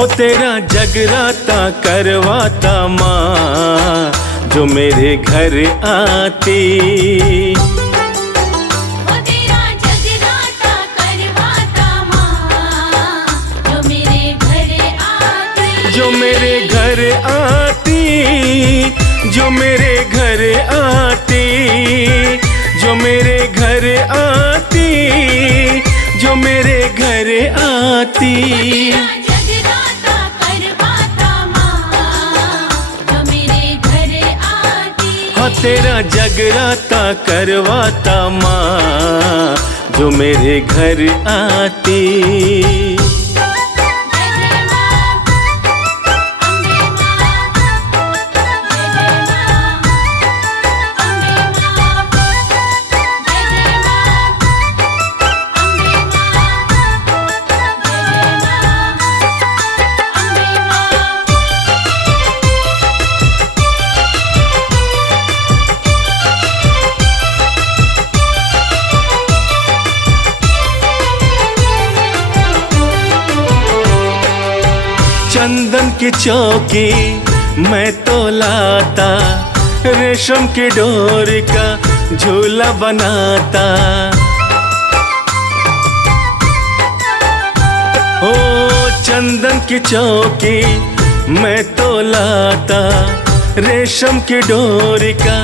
हो तेरा जगराता करवाता माँ जो मेरे घर आती। हो तेरा जगराता करवाता माँ जो मेरे घर आती। जो मेरे घर आती, जो मेरे घर आती, जो मेरे घर आती, जो मेरे घर आती। जगराता करवाता माँ जो मेरे घर आती। हाँ तेरा जगराता करवाता माँ जो मेरे घर आती। चंदन की चौकी मैं तो लाता, रेशम की डोर का झूला बनाता। ओ चंदन की चौकी मैं तो लाता, रेशम की डोर का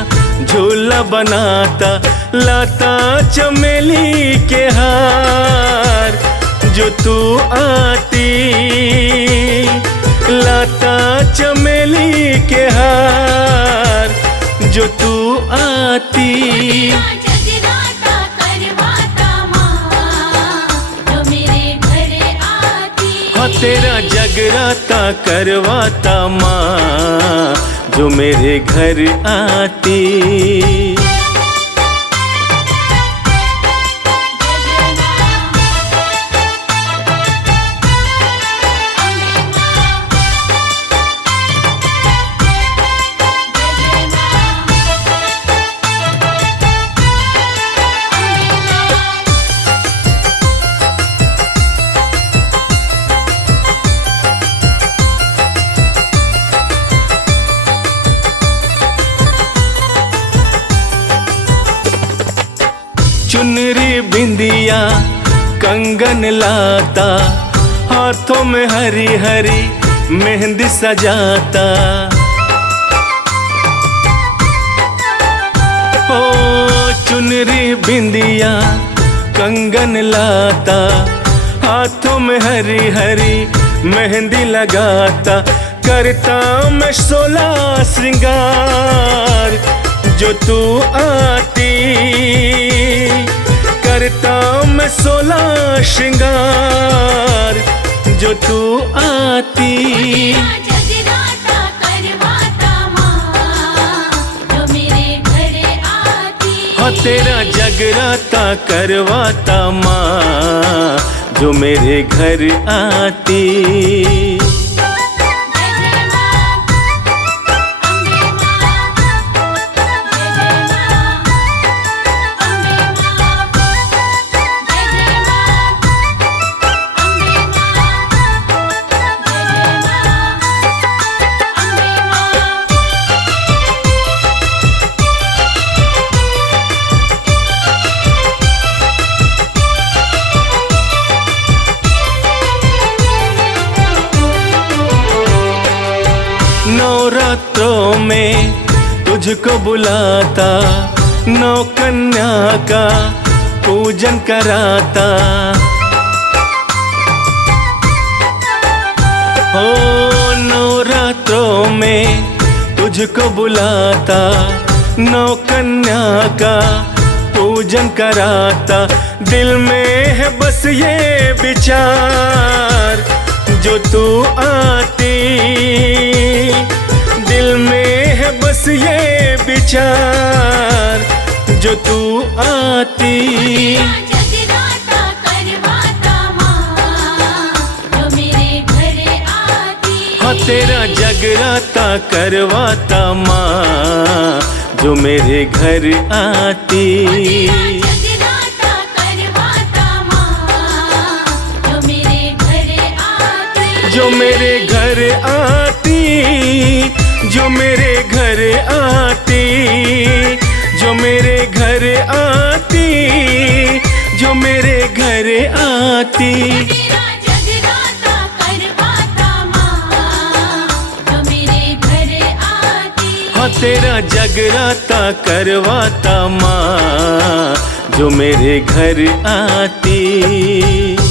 झूला बनाता। लाता चमेली के हार जो तू आती, लाता चमेली के हार जो तू आती। जगराता करवाता माँ जो मेरे घर आती। हाँ तेरा जगराता करवाता माँ जो मेरे घर आती। चुनरी बिंदिया कंगन लाता, हाथों में हरी हरी मेहंदी सजाता। ओ चुनरी बिंदिया कंगन लाता, हाथों में हरी हरी मेहंदी लगाता। करता मैं 16 श्रृंगार जो तू आती, करता मैं 16 श्रृंगार जो तू आती। जगराता करवाता माँ जो मेरे घर आती। हाँ तेरा जगराता करवाता माँ जो मेरे घर आती। नवरात्रों में तुझको बुलाता, नौ कन्या का पूजन कराता। ओ नवरात्रों में तुझको बुलाता, नौ कन्या का पूजन कराता। दिल में है बस ये विचार जो तू आती, दिल में है बस ये विचार जो तू आती। जगराता करवाता माँ जो मेरे घर आती। हाँ तेरा जगराता करवाता माँ जो मेरे घर आती। जगराता करवाता माँ जो मेरे घर आती। जो मेरे घर आती, जो मेरे घर आती, जो मेरे घर आती, जो मेरे घर आती। तेरा जगराता करवाता माँ, जो मेरे घर आती। हाँ तेरा जगराता करवाता माँ, जो मेरे घर आती।